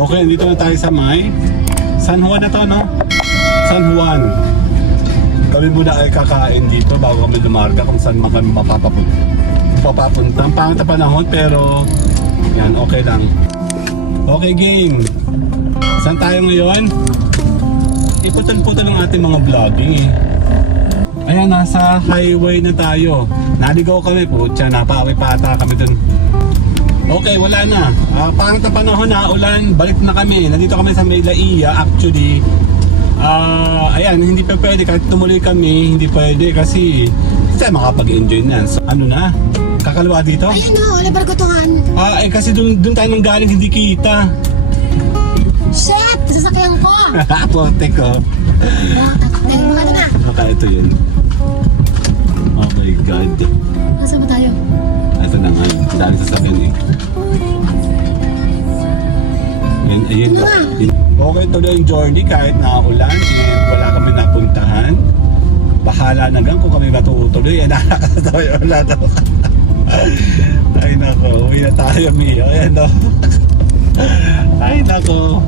Okay, dito na tayo sa may San Juan na to, no? San Juan. Kami muna ay kakain dito bago kami lumarga kung saan kami mapapapunta. Ang pangit na panahon pero yan, okay lang. Okay, gang. Saan tayo ngayon? Iputol-putol ang ating mga vlogging eh. Ayan, nasa highway na tayo. Naligaw kami, putya, napaawi pata kami dun. Okay, wala na. Pangit na panahon na, ulan, balik na kami. Nandito kami sa Maylaiya. Actually, ayan, hindi pa pwede. Kahit tumuloy kami, hindi pwede kasi hindi tayo makapag-enjoy na. So, ano na? Kakalawa dito? Ayun o, Labargotuhan. Kasi dun tayo nang galing, hindi kita. Shit! Sasakyan ko! Pote ko. Ano na? Baka ito yun. Oh my God. Nasaan ba tayo? Ito na nga, dahil sasakyan eh. Ayun. Okay, tuloy yung journey kahit naulan and wala kami napuntahan. Bahala na gang kung kami matutuloy. Nakakatawa yung wala daw. Ay nako, uwi na tayo, Mio. Ayan o. Ay nako.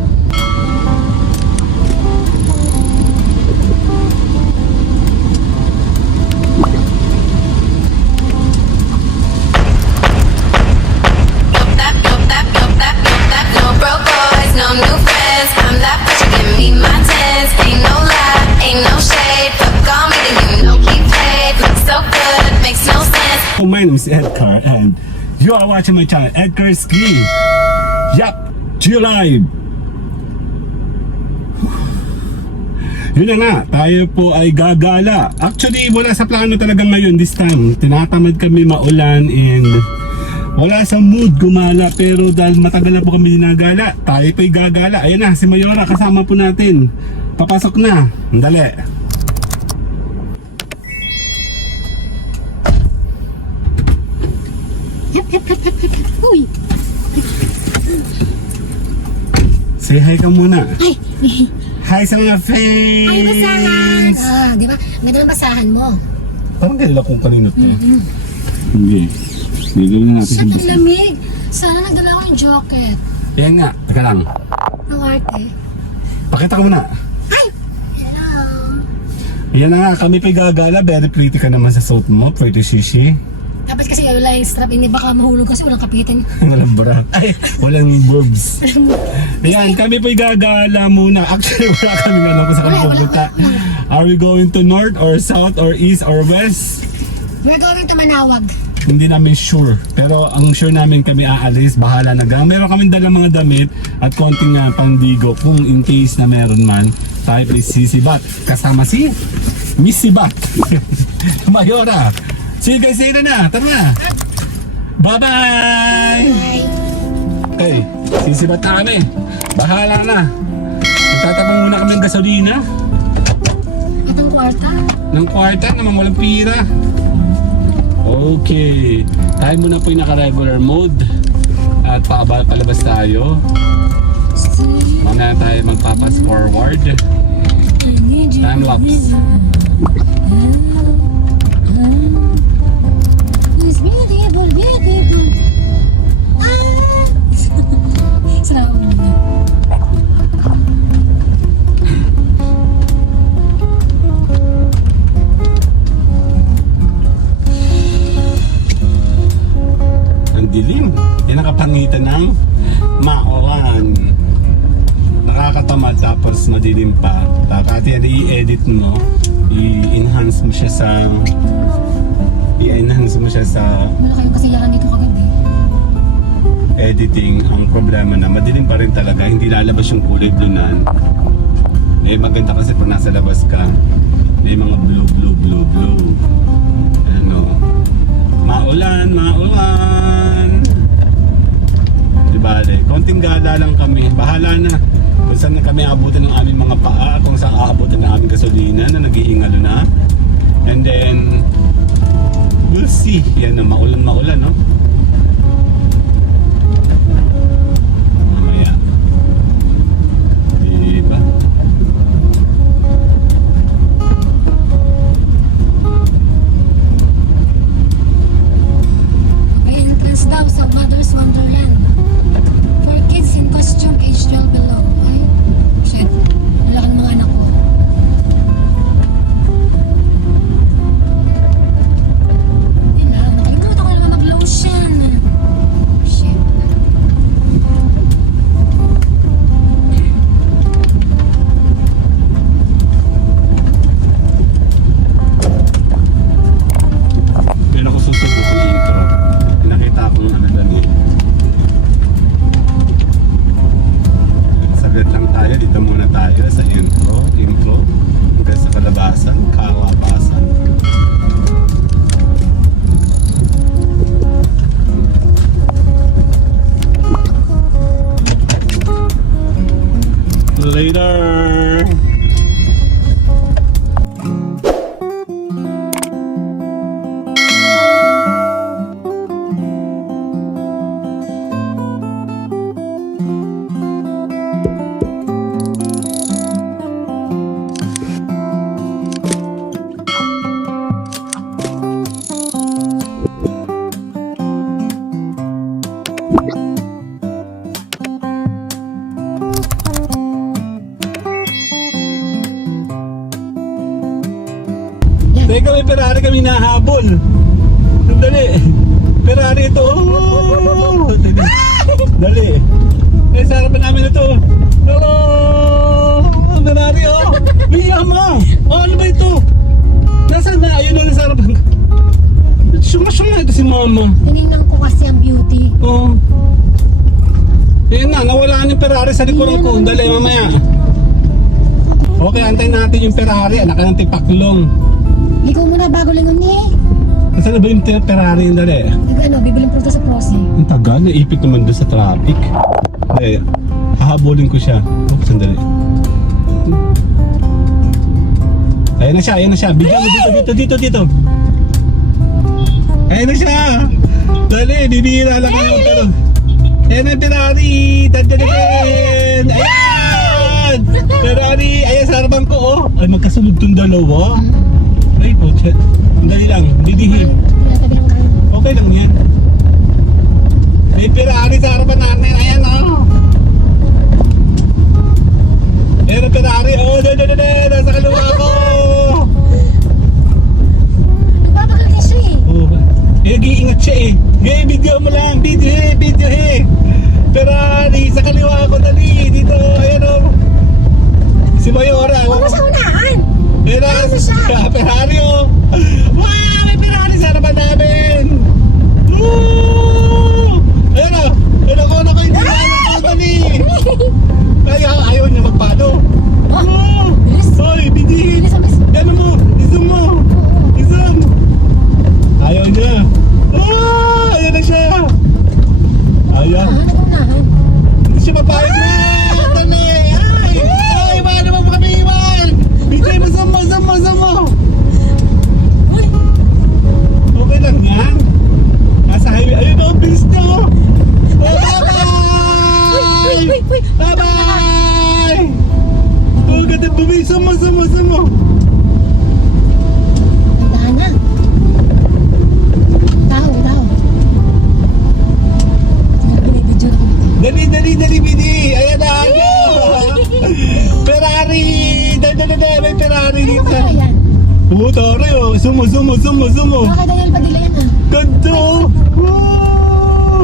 My name is Edgar and you are watching my channel, Edgar Ski. Yup, G-Live. Yun na nga, tayo po ay gagala. Actually, wala sa plano talaga ngayon this time. Tinatamad kami maulan and wala sa mood gumala. Pero dahil matagal na po kami dinagala, tayo po ay gagala. Ayan na, si Mayora kasama po natin. Papasok na, dali. Hip. Uy! Say hi ka muna. Ay! Hi sa mga fans! Ay, basahan! Di ba? Ganda ng basahan mo. Parang ganila kung kanino to. Hindi. Bigyan na natin Shit, ang basa. lamig! Sana nagdala ko yung jacket. Yan nga, teka lang. Ang arte. Pakita ko muna. Ay! Yan na nga, kami pa'y gagala. Very pretty ka naman sa suit mo. Pretty shishi. Tapos kasi wala yung strap, hindi baka mahulog kasi walang kapitan. Walang bra. Ay, walang boobs. Yan, kami pa'y gagala muna. Actually, wala kami alam kung saan kami pupunta. Are we going to north or south or east or west? We're going to Manawag. Hindi namin sure. Pero ang sure namin kami aalis, bahala na gang. Meron kaming dalang mga damit at konting pandigo kung in case na meron man. Tayo ay sisibat. Kasama si Miss Sibat. Mayora. See you guys later na. Tara na. Bye-bye. Okay, sisibat na kami. Bahala na. Magtatapang muna kami ng gasolina. At ang kwarta. Ng kwarta naman walang pira. Okay, tayo muna po yung naka-regular mode at palabas tayo. Mamaya tayo magpapas forward. Time lapse. It's beautiful. Salamat mo na. Dilim. Yan ang kapangitan ng maulan. Nakakatamad tapos madilim pa. Tapos i-edit mo, i-enhance mo siya sa Wala kayong kasiyahan dito kagabi. editing. Ang problema na madilim pa rin talaga, hindi lalabas yung kulay blunan. Maganda kasi pag nasa labas ka, may mga blue. Ano, maulan. Bale, konting gala lang kami. Bahala na kung saan na kami aabutin ng aming mga paa, kung saan aabutin ng aming gasolina na nag-iingalo na. And then we'll see. Yan na, maulan, no? Mamaya. Diba? May entrance daw sa Mother's Wonderland. For kids in costume, age 12 tayo. Dito muna tayo sa intro. Hanggang sa kalabasan. Kalabasan. Later! Teka, may Ferrari kami nahabol. Dali. Ferrari ito. Oh, dali. Eh, sa harapan namin ito. Oh, Ferrari oh. Liya mo. Oh, ano ba ito? Nasaan na? Ayun na sa harapan. Syunga ito si mama. Tinignan ko kasi ang beauty. Oh. Ayun na, nawala na yung Ferrari sa likuran ko. Dali, mamaya. Okay, antayin natin yung Ferrari. Anak ka ng tipaklong. Ligaw mo na bago lingon niya Nasaan na ba yung Ferrari yung dali? Bibiling pulto sa Prosi. Ang tagal, naipit naman doon sa traffic. Eh, hahabulin ko siya. Oops, sandali. Ayan na siya. Bigyan mo dito. Ayan na siya. Dali, bibihira lang kayo. Pero, ayan na yung Ferrari. Dadadadin. Ayan! Ferrari, ayan sa harapan ko, oh. Ay, magkasunod tong dalawa. Ay, poche. Dali lang, didihin. Tinatabi ng kayo. Okay lang yan. May Ferrari sa harapan natin. Ayan oh. Ayan ang Ferrari. Oh, nasa kaliwa ko. Nagbabagal ka siya eh. Oh, iingat siya eh. Video mo lang. Video. Ferrari sa kaliwa ko. Dali, dito. Ayan oh. Si Mayora. Huwag mo sa unahan. Ferrari oh. Wow, may Ferrari sa harapan namin. Woo! Ayan o. Ayan ako hindi na nakakali. Ayaw niya magpano. Oh! Hoy, bidihin. Gano'n mo. Isum mo. Ayaw niya. Oh! Ayan na siya. Ayaw. Unahan. Hindi siya mapayag na. Dali. Ay, paano mo kami iwan? Bigay mo, zoom mo. Uy! Okay lang yan. Nasa highway. Ayun o, bilis niya o. Oh, bye-bye! Uy! Bye-bye! Oh, ganda bumi. Zoom mo. Tandahan na. Tao. Binibidyo na kami. Dali, Bidi. Ayan na ako. Ferrari! Dali. May Ferrari Ano dito. kaya yan? Oo, tore o. Zoom mo. Baka Daniel Padilla yan ah. Ganda o. Wow!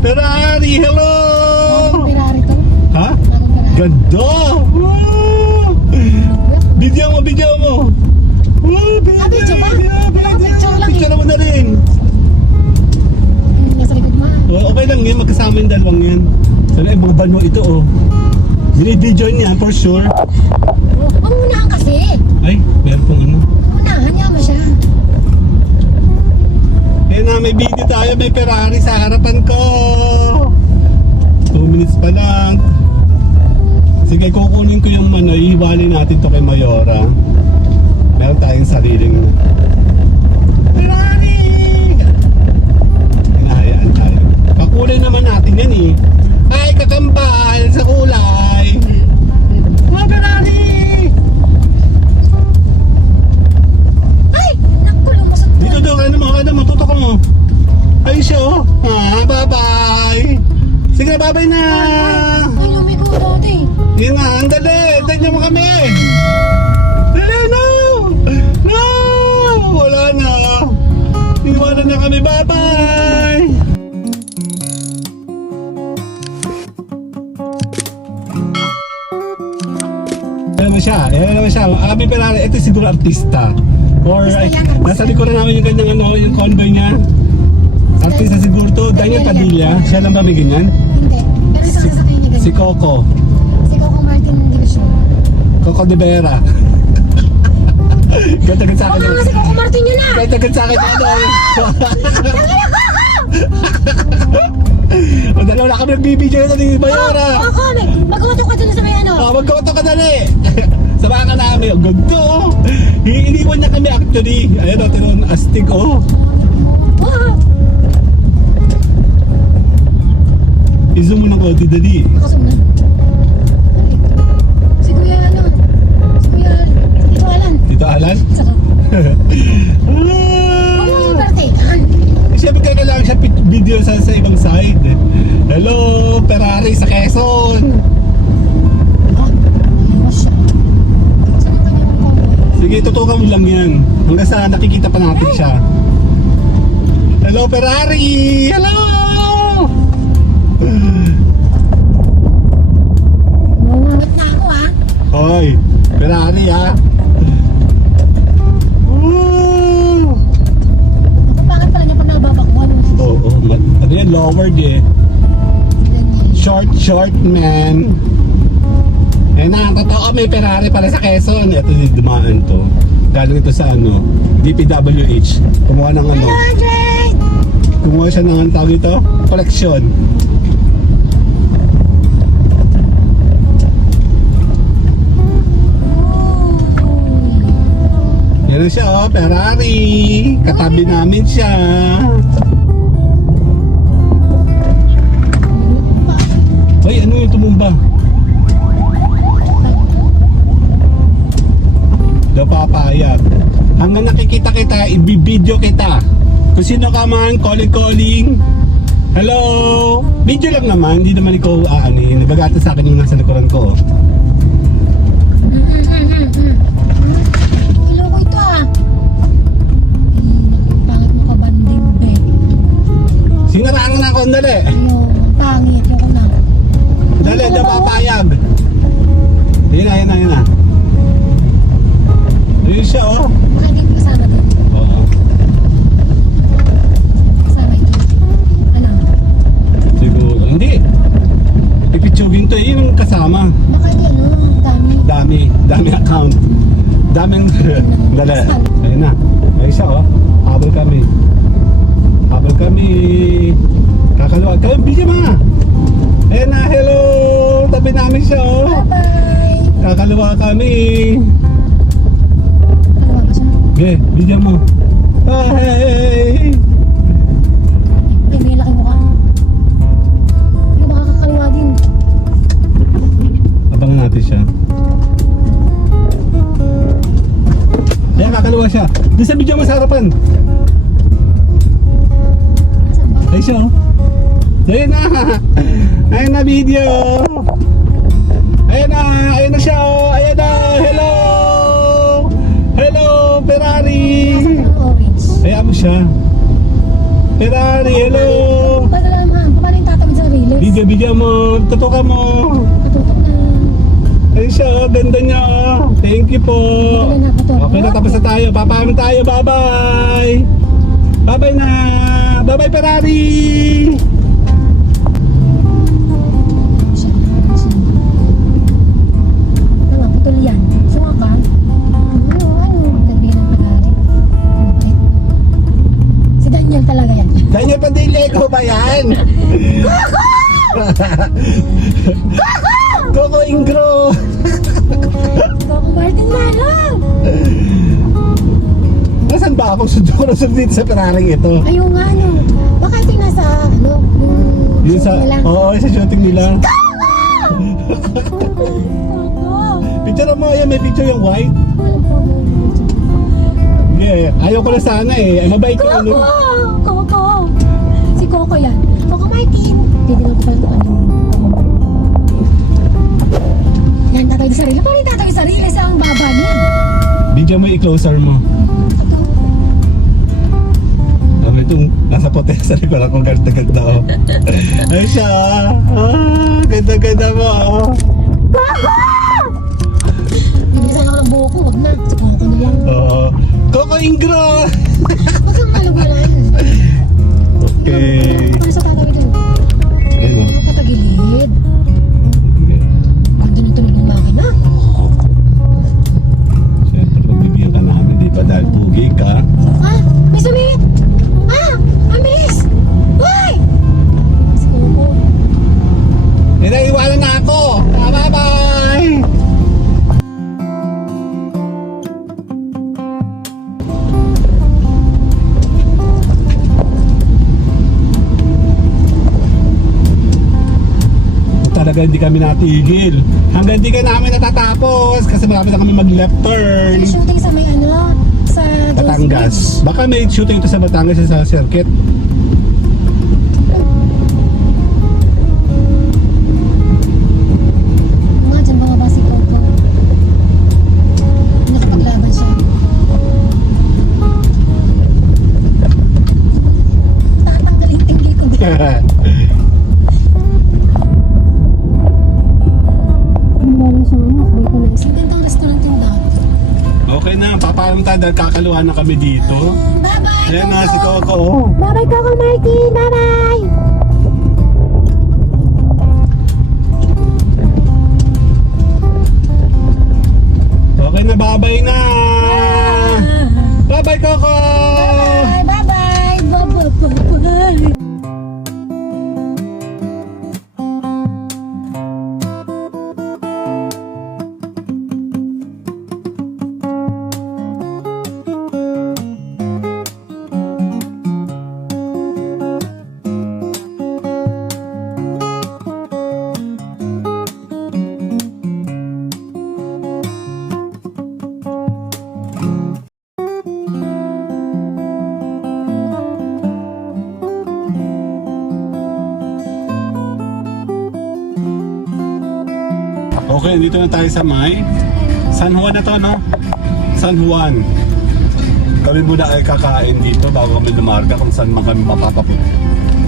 Ferrari, hello! Bagong Ferrari to. Ha? Bagong Ferrari. Ganda! Wow! Video mo! Wow, video ba? Picture lang eh. Picture mo na rin. Nasa likod mo ah. Oh, okay lang yan, magkasama yung dalawang yan. Sana ibuban mo ito oh. Binibidyo niya for sure. Unahan kasi. Ay, meron pong ano. Unahan niya mo siya. Kaya na, may video tayo, may Ferrari sa harapan ko. 2 minutes pa lang. Sige, kukunin ko yung ihiwalay natin to kay Mayora. Meron tayong sariling Ferrari! Hinahayaan tayo. Pakulay naman natin yan eh. Ay, kakambal sa kulay! Mga Ferrari! Ay! Nakulong mo sa Dito daw, matutok mo. Ay siya oh. Bye-bye! Sige na, bye-bye na! Ay, lumigo dati. Yan na, andali! Tignan mo kami! Dali, no! Wala na! Iwanan na kami, bye-bye! Ayan naman siya. Abi Ferrari, ito siguro artista. Or Artista yan, artista. nasa likuran namin yung kanyang yung convoy niya. Artista siguro to. Daniel Padilla. Siya lang ba may ganyan? Hindi. Pero isang sasakay niya ganyan. Si Coco. Si Coco Martin Division. Coco de Vera. Ganda-ganda sa Baka akin. nga si Coco Martin yun ah! Ganda-ganda sa akin. O dalawa na kami nagbibidyo na ni Mayora. Coco, mag-auto ka dun sa may ano. Magkawato ka dali. Samahan ka namin. Ang ganda oh. Iniwan niya kami actually. Ayan o, tinong astig oh. Wow! I-zoom mo ng konti dali. Nakasum na. Si Kuya ano? Si Kuya Tito Alan. Dito Alan? Saka. Huwag mo yung pertekan. Siyempre kailangan siya video sa ibang side. Hello, Ferrari sa Quezon. Ah, ayos siya. Saan ang kanyang convoy? Sige, tutukan mo lang yan. Hanggang sa nakikita pa natin siya. Hello, Ferrari! Hello! Ngumungot na ako ah. Hoy, Ferrari ha. Woo! Ako bakit pala niya pag nababakwan? Oo, ano yan, lowered eh. Short man. Eh na, totoo may Ferrari pala sa Quezon. Ito yung dumaan to. Galing ito sa ano, DPWH. Kumuha ng ano, 100! kumuha siya ng ano tawag ito? Collection. Yan na siya oh, Ferrari. Katabi namin siya. Ay, ano yung tumumba? Daw papayag. Hanggang nakikita kita, ibibideo kita. Kung sino ka man, calling. Hello! Video lang naman, hindi naman ikaw aani. Nagagata sa akin yung nasa likuran ko. Hello ko ito ah. Pangit mo ka banding be. Sinaraan na ako, dali. Ayun, pangit ko na. Dali, daw papayag. Yun na. Yun siya oh. Baka hindi ko kasama doon. Oo. Kasama ito. Ano? Siguro. Hindi. Pipitsugin to, yun yung kasama. Baka hindi ano, dami. Dami account. Daming dali. Ayun na. Ayun siya oh. Habol kami. Kakaluwag kami. Bigyan mga. Ayun na. Hello. Tabi namin siya oh. Bye-bye! Kakaluwa kami. Ano ba siya? Okay, bigyan mo. Hey! Ay, may laki mukha. Ano baka kakaliwa din? Abangan natin siya. Ayan, kakaluwa siya. Di sa bigyan mo sa harapan. Saan ba? Ay siya oh. Ayun na! Ayun na video! Ayun na siya oh! Ayun na! Hello! Hello, Ferrari! Nasaan ang orange? Ayan mo siya. Ferrari, hello! Paano naman? Paano yung tatawid sa riles? Video mo! Tutukan mo! Katutok na. Ayun siya oh! Ganda niya oh! Thank you po! Wala na, katutok. Okay na, tapos na tayo. Papahamin tayo. Bye-bye! Bye-bye na! Bye-bye, Ferrari! Tama, putol yan. Suma ka? Ano? Nagbihin ng pag-ari. Si Daniel talaga yan. Daniel Padilla, ikaw ba yan? Coco Ingro! Coco Martin Malo! Nasaan ba ako? Sundo ko na dito sa Ferrari ito. Ayun nga, ano. Baka ito yung nasa, ano, Yun sa, nila. oo, sa shooting nila. Coco! Picture mo, yan, may picture yung white. Alam ko, Yeah, ayaw ko na sana eh. Ay, mabait ko ano. Coco! Si Coco yan. Coco Martin! Pwede lang ko pala ito ano. Yan, tatawid sa sarili. Paano yung tatawid sa sarili? Sa ang baba niya. Bigyan mo i-closer mo. Ito. Ano itong nasa pote sa likod ako, ganda-ganda oh. Ay siya, ganda-ganda mo oh. Binisan ako ng buho ko. Huwag na. Si Coco na lang. Oo. Coco Ingro! Huwag kang malugalan. Okay. Paano sa tatawid yun? Ayun oh. Patagilid. Ganda nito hanggang di kami natigil. Hanggang di ka namin natatapos kasi marami na kami mag-left turn. May shooting sa may ano, sa Batangas. Baka may shooting ito sa Batangas sa circuit. Mga dyan bumaba si Coco. Nakapaglaban siya. Tatanggalin tinggi ko din. Wala siyang ano, may kulis. Ang gandang restaurant yung dati. Okay na, papalam tayo dahil kakaluhan na kami dito. Bye-bye, Ayan na si Coco! Coco. Bye-bye, Coco Martin! Bye-bye! Okay na, babay na. Bye-bye, Coco. Bye-bye! Bye-bye! Okay, dito na tayo sa may San Juan na to, no? San Juan. Kami muna ay kakain dito bago kami lumarga kung saan man kami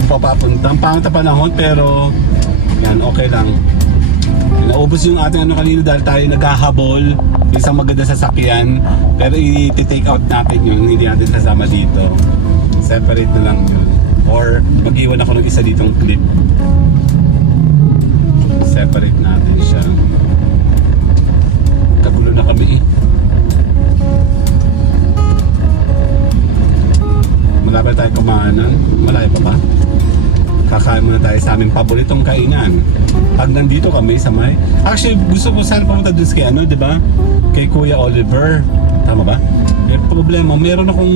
papapunta. Ang pangit na panahon pero yan, okay lang. Naubos yung ating ano kanina dahil tayo naghahabol. Isang maganda sasakyan pero i-take out natin yun, hindi natin sasama dito. Separate na lang yun. Or mag-iwan ako ng isa ditong clip. Separate natin siya. Kagulo na kami eh. Malapit tayo kumahanan. Malayo pa ba? Kakain muna tayo sa aming paboritong kainan. Pag nandito kami sa may... Actually, gusto ko sana pumunta dun kay ano, di ba? Kay Kuya Oliver. Tama ba? Eh, problema, meron akong...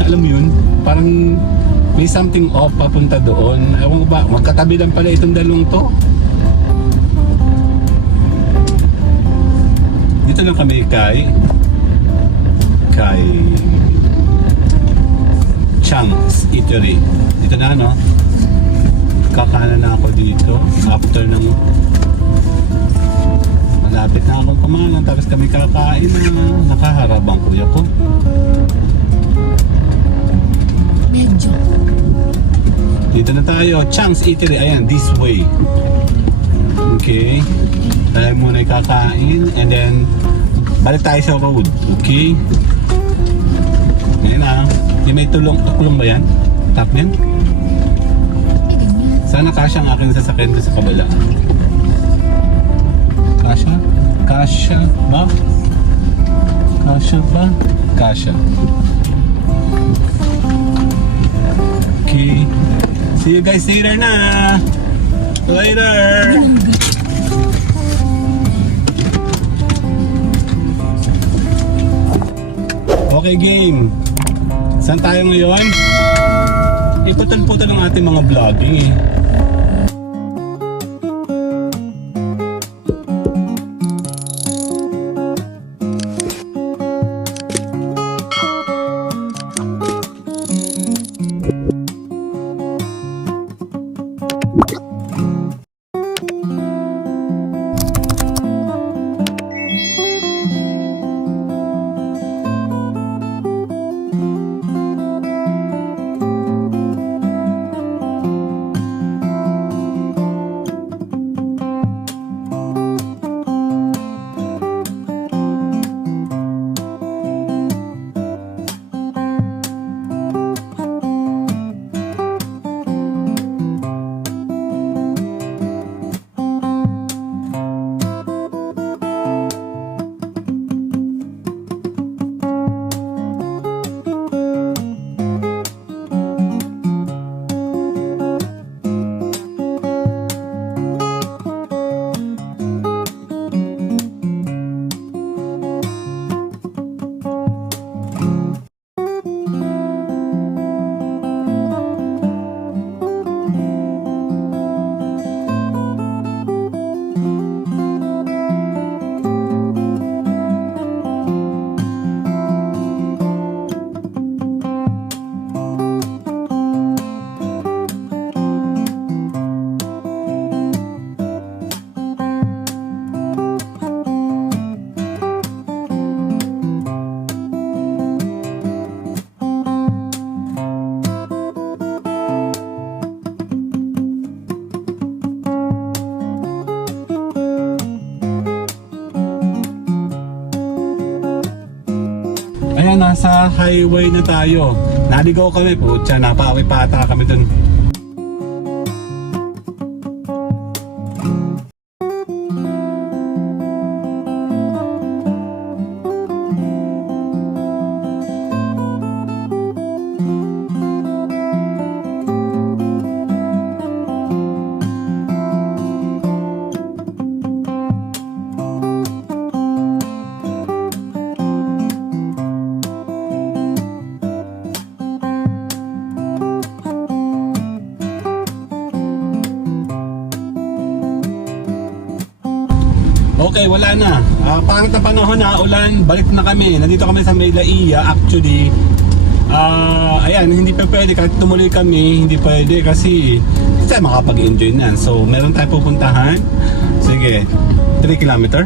alam mo yun, parang may something off papunta doon. Ewan ko ba, magkatabi lang pala itong dalawang to. Dito lang kami kay Chang's Eatery. Dito na, no? Kakanan na ako dito after ng malapit na akong kumanan tapos kami kakain na nakaharap ang kuya ko. Medyo. Dito na tayo, Chang's Eatery. Ayan, this way. Okay. Tayo muna kakain and then balik tayo sa road. Okay. Ayan na. Yung may tuklong ba yan? Top yan? May ganyan. Sana kasya ang aking sasakyan ko sa kabila. Kasya? Kasya ba? Kasya ba? Kasya. Okay. See you guys later na. Later. Okay, game. Saan tayo ngayon? Iputol-putol ang ating mga vlogging eh. Ayan, nasa highway na tayo. Naligaw kami po. Napaawi pa ata kami dun. Okay, wala na. Pangit na panahon na, ulan, balik na kami. Nandito kami sa Maylaiya. Actually, ayan, hindi pa pwede. Kahit tumuloy kami, hindi pwede kasi hindi tayo makapag-enjoy na. So, meron tayo pupuntahan. Sige, 3 kilometer.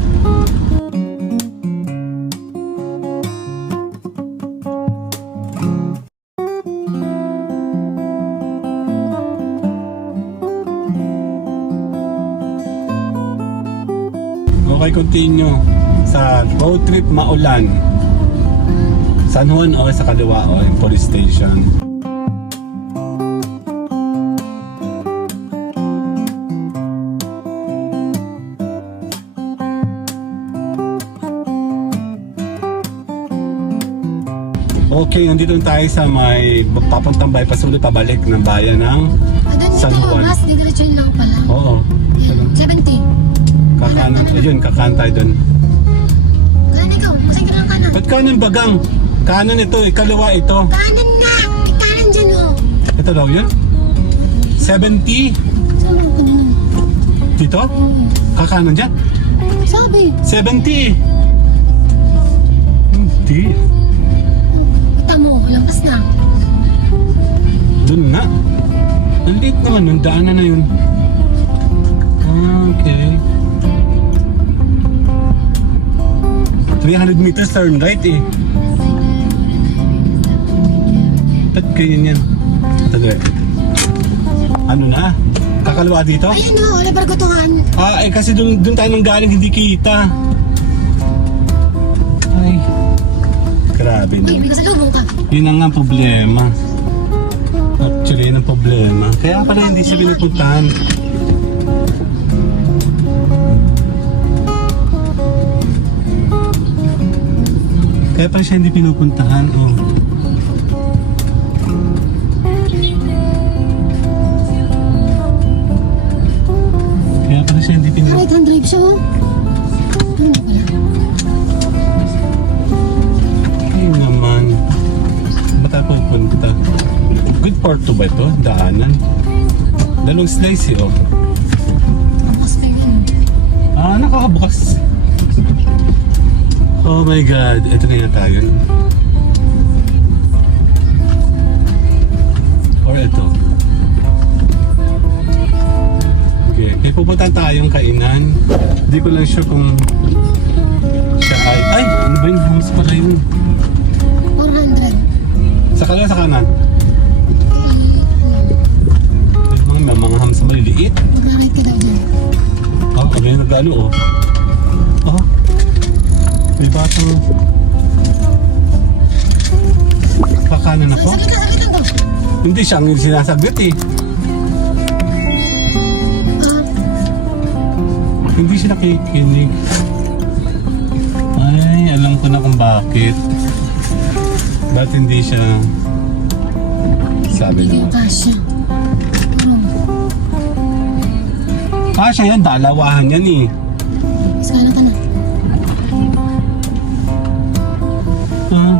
Okay, continue sa road trip maulan. San Juan o sa kaliwa o yung police station. Okay, nandito tayo sa may papuntang bypass ulit pabalik ng bayan ng Doon San dito, Juan. mas didiretso yun lang pala. Oo. 70. Kakanan. Ayun, kakanan tayo dun. Kanan ikaw, masay ka lang kanan. Ba't kanan bagang? Kanan ito, kaliwa ito. Kanan nga! May kanan dyan oh. Ito daw yun? 70? Saan mo kanan? Dito? Kakanan dyan? Sabi. 70! Hindi. Kita mo, lampas na. Doon na. Ang liit naman nun, daanan na yun. Okay. 300 meters turn right eh. Ba't ganyan yan? Tagal. Ano na? Kakalawa dito? Ayun o, wala bargotuhan. Kasi doon tayo nang galing hindi kita. Ay. Grabe na. Uy, bigas sa lubong ka. Yun ang nga ang problema. Actually, yun ang problema. Kaya pala hindi siya pinupuntahan. Kaya pala siya hindi pinupuntahan. Oh. Kaya pala siya hindi pinupuntahan. Right hand drive siya oh. Ano na pala? Ay naman. Ba't tayo pupunta? Good part to ba ito? Daanan. Dalawang slice eh, oh. Bukas pa yun. Nakakabukas. Oh my God. Ito na yung tayo. Or ito. Okay. May pupunta tayong kainan. Hindi ko lang sure kung siya ay... Ay! Ano ba yun? Hams pala yun. 400. Sa kaliwa sa kanan. Mga hams na maliliit. Mag-right ka daw dyan. Ano yung nag-ano oh. Oh. May batang... Pakanan ako? Sabitan ko. Hindi siya ang sinasaglit eh. Hindi siya nakikinig. Ay, alam ko na kung bakit. Ba't hindi siya... Sabi Hindi na. yung kasya. Kasya yan, dalawahan yan eh. Iskala ka na. Ah.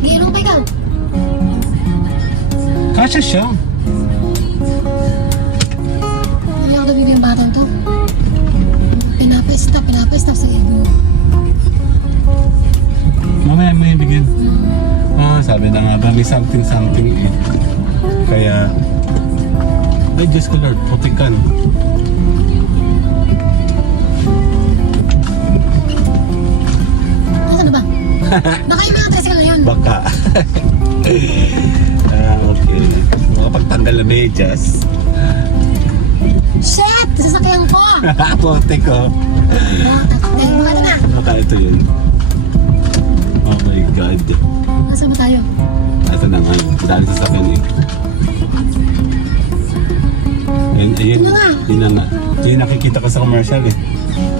Giilong pa ikaw. Kasya siya. Hindi ako nabibigyan yung batang to. Pinapa-stop sa ibo. Mamaya may bigyan. Sabi na nga ba, may something eh. Kaya, ay Diyos ko Lord, putikan. Nasaan na ba? Baka yung mga tricycle na yun. Baka. Okay. Makapagtanggal na medyas. Shit! Sasakyan ko! Puti ko. Baka na. Baka ito yun. Oh my God. Nasaan ba tayo? Ito na nga. Dahil sa sakyan eh. Ayun. Ano nga? Yun na nga. Ito yung nakikita ko sa commercial eh.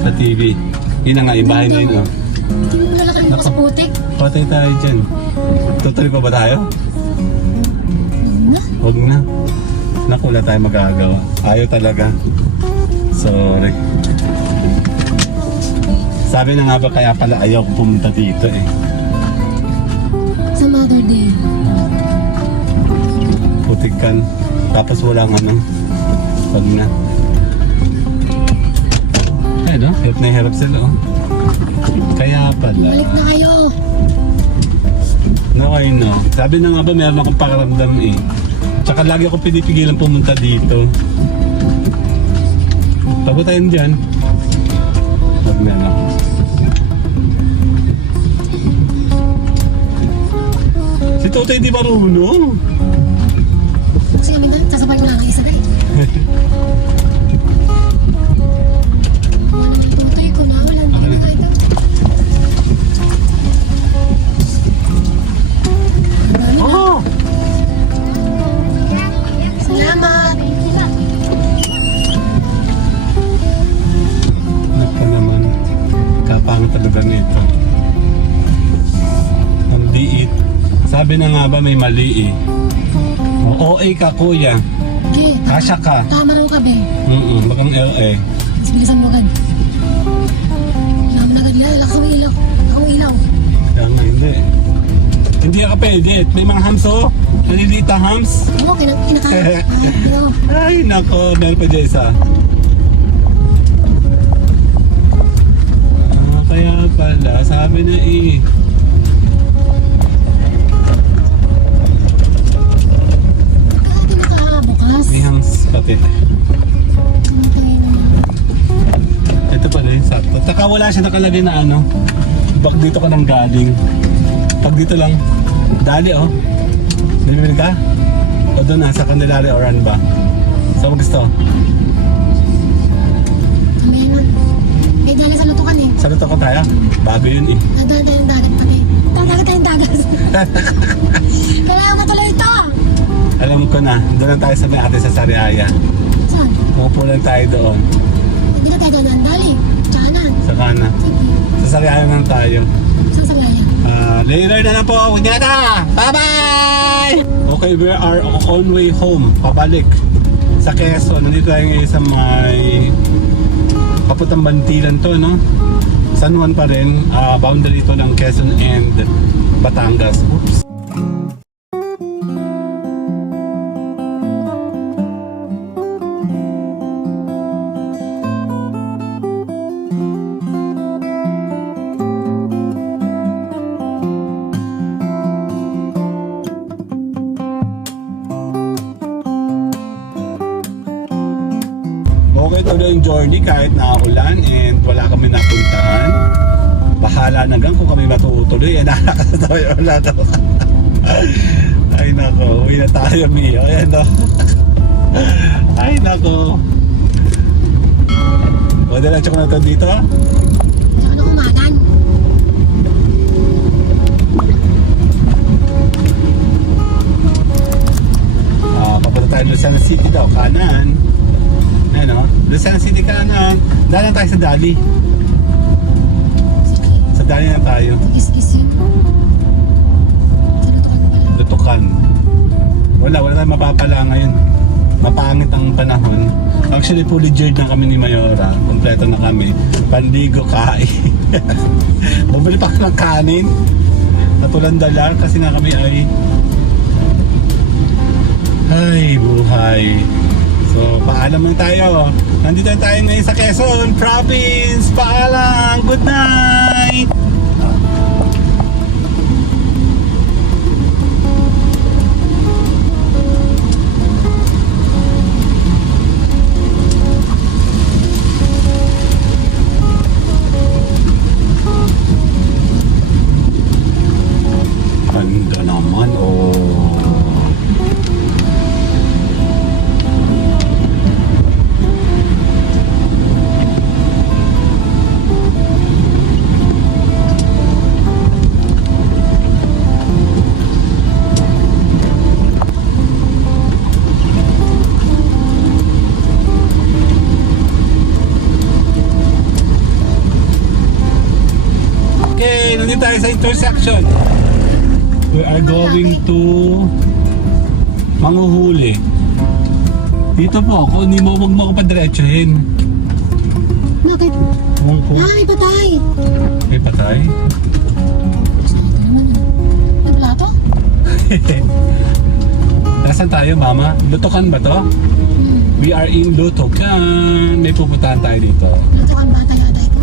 Sa TV. Yun na nga. Yung bahay na yun oh. Hindi mo lalakarin mo sa putik. Patay tayo dyan. Tutuloy pa ba tayo? Na? Huwag na. Naku, wala tayo magagawa. Ayaw talaga. Sorry. Sabi na nga ba kaya pala ayaw ko pumunta dito eh. Sa Mother Day. Putikan. Tapos walang ano. Huwag na. Ay no, hirap na hirap sila oh. Kaya pala. Balik na kayo. No, I know. Sabi na nga ba meron akong pakaramdam eh. Tsaka lagi ako pinipigilan pumunta dito. Pagod tayo dyan. Huwag na na. Si Totoy di marunong. Kasi kami doon, sasabay ko lang ang isa na eh. Wala na tutoy ko na, wala na Okay. kahit Oh! Salamat! Naka naman. Kapang talaga nito. Ang liit. Sabi na nga ba may mali eh. OA ka kuya. Okay, Kasya ka. tama raw ka, be. Bakang LA. Mas bilisan mo agad. Alam na agad, lakas ang ilaw. Ang ilaw. Kaya nga hindi. Hindi ka pwede. May mga hams oh. Naliliit na hams. Oo, kinakaya. Ay nako. Meron pa dyan isa. Kaya pala. Sabi na eh. Hindi nakabukas. May hams pati. Ito pala yung sakto. Taka wala siya nakalagay na ano. Bak dito ka nang galing. Pag dito lang. Dali oh. Bibili ka? O doon na sa Candelaria or ano ba? Saan mo gusto? Kami naman. Eh, dali sa lutukan eh. Sa luto ko tayo? Bago yun eh. Nadaan tayong dagat kami. Dagat tayong dagat. Kailangan matuloy ito. Alam ko na. Doon lang tayo sa may ate sa Sariaya. Saan? Maupo lang tayo doon. Hindi na tayo dadaan. Dali. Tsaka na. Sa kana. Sige. Sa Sariaya lang tayo. Saan sa gaya? Later na lang po. Huwag na! Bye-bye! Okay, we are on way home. Pabalik sa Quezon. Nandito tayo ngayon sa may papuntang Bantilan to, no? San Juan pa rin. Boundary ito ng Quezon and Batangas. Oops. Okay, tuloy yung journey kahit naulan and wala kami napuntahan. Bahala na gang kung kami matutuloy. Eh, nakakatawa wala daw. Ay nako, uwi na tayo, Mio. Ayan no. Ay nako. O, diretso ko na ito dito. Tsaka na kumagan. Papunta tayo Lucena City daw, kanan. Ayan o, Lucena City kanan. Dahil tayo sa Dali. Sige. Sa Dali na tayo. Is yun. Sa lutukan mo pala. Lutukan. Wala tayong mapapala ngayon. Mapangit ang panahon. Actually, fully geared na kami ni Mayora. Kompleto na kami. Pandigo, kain. Bumili pa ng kanin. Natulang dala kasi nga kami ay buhay. So, paalam lang tayo. Nandito na tayo ngayon sa Quezon Province. Paalam! Good night! Ganda naman, oh. tayo sa intersection. We are going to Manghuhuli. Dito po, kung hindi mo, huwag mo ako padiretsuhin. Bakit? Kung po, Ah, may patay. may patay. Saan ito naman? May plato? Nasaan tayo, mama? Lutokan ba to? We are in Lutokan. May pupuntahan tayo dito. Lutukan bata yata ito.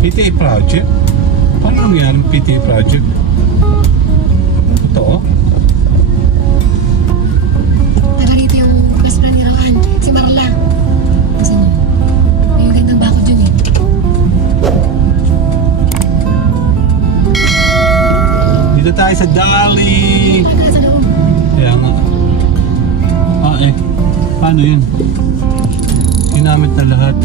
PTA project? Paano nangyari ang PTA project? Ito oh. Taga rito yung best friend ni Rohan, si Marla. Kasi may gandang bakod dyan eh. Dito tayo sa Dali. Ano ka sa loob? Kaya nga. Ah eh. Paano yun? Ginamit na lahat.